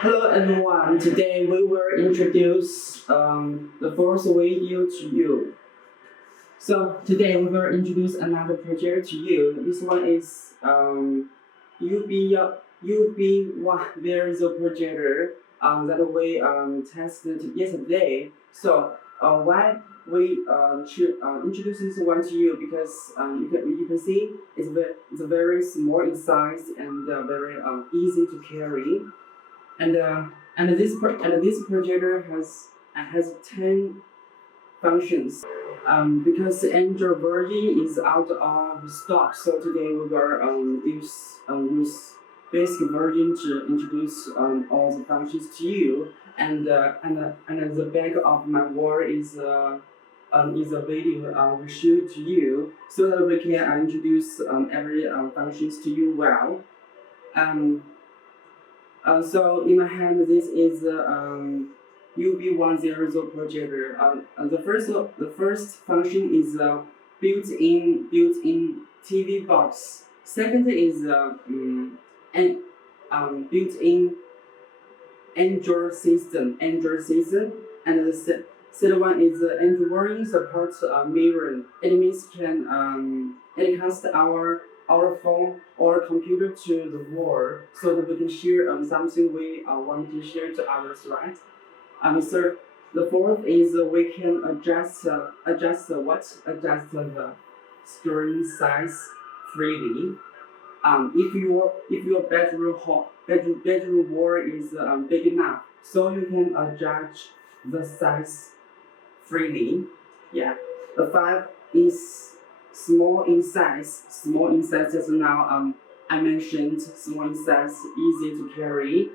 Hello everyone. Today we will introduce the fourth video to you. So today we will introduce another project to you. This one is UB10 projector that we tested yesterday. So why we should introduce this one to you because you can see it's very small in size and very easy to carry. And this projector has 10 functions. Because the Android version is out of stock, so today we will use basic version to introduce all the functions to you. And the back of my wall is a video we shoot to you so that we can introduce every functions to you well. So in my hand, this is UB10 projector. The first function is built-in TV box. Second is built-in Android system. And the third one is Android version supports mirroring. It means it cast our phone or computer to the wall so that we can share something we want to share to others, right? So the fourth is we can adjust the screen size freely. If your bedroom wall is big enough, so you can adjust the size freely. Yeah. The five is small in size. Just now I mentioned small in size, easy to carry.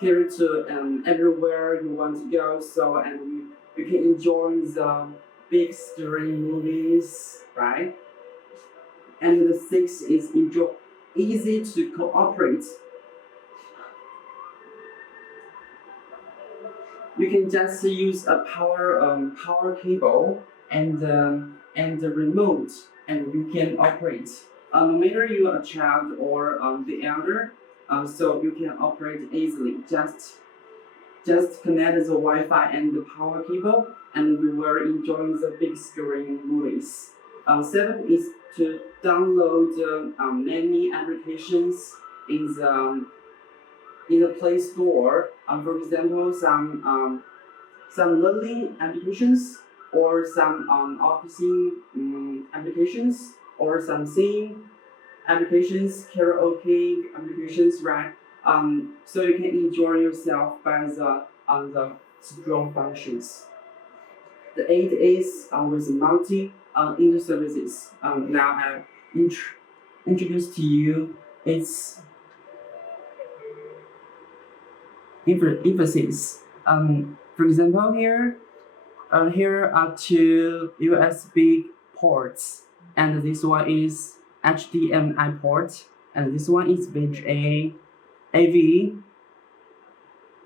Carry to everywhere you want to go. So and you can enjoy the big screen movies, right? And the sixth is easy to cooperate. You can just use a power cable and the remote, and you can operate. No matter you are a child or the elder, so you can operate easily. Just connect the Wi-Fi and the power cable, and you will enjoy the big screen movies. Seventh is to download many applications in the Play Store. For example, some learning applications, or some officing applications, or some singing applications, karaoke applications, right? So you can enjoy yourself by the strong functions. The eighth is with multi inter-services. Now I introduce to you its emphasis. For example, here are two USB ports, and this one is HDMI port, and this one is VGA, AV,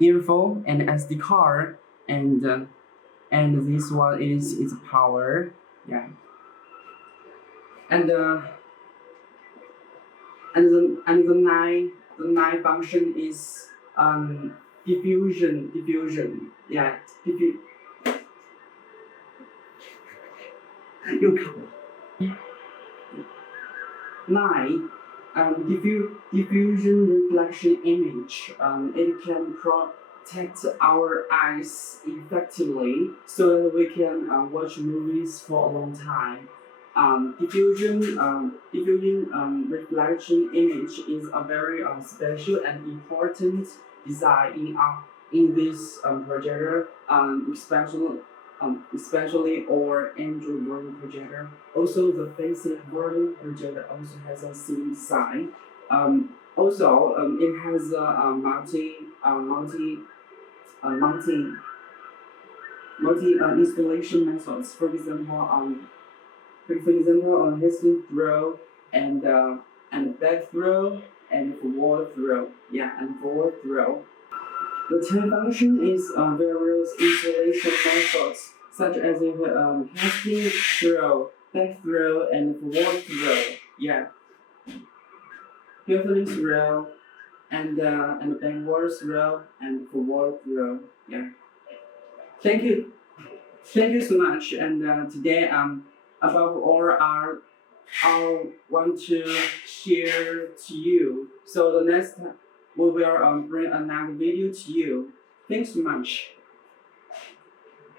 earphone, and SD card, and this one is its power, yeah. And the nine function is diffusion, yeah. Nine, diffusion reflection image. It can protect our eyes effectively so that we can watch movies for a long time. Diffusion reflection image is a very special and important design in this projector, especially our Android version projector. Also, the basic version projector also has a same design. Also, it has a multi installation methods. For example, hissing throw and back throw and forward throw. Yeah, and forward throw. The 10 function is various installation methods, such as hissing throw, back throw, and forward throw. Yeah. Carefully throw, and backwards row and forward row. Yeah. Thank you. Thank you so much. And today, above all, I want to share to you. So the next time we will bring another video to you. Thanks so much.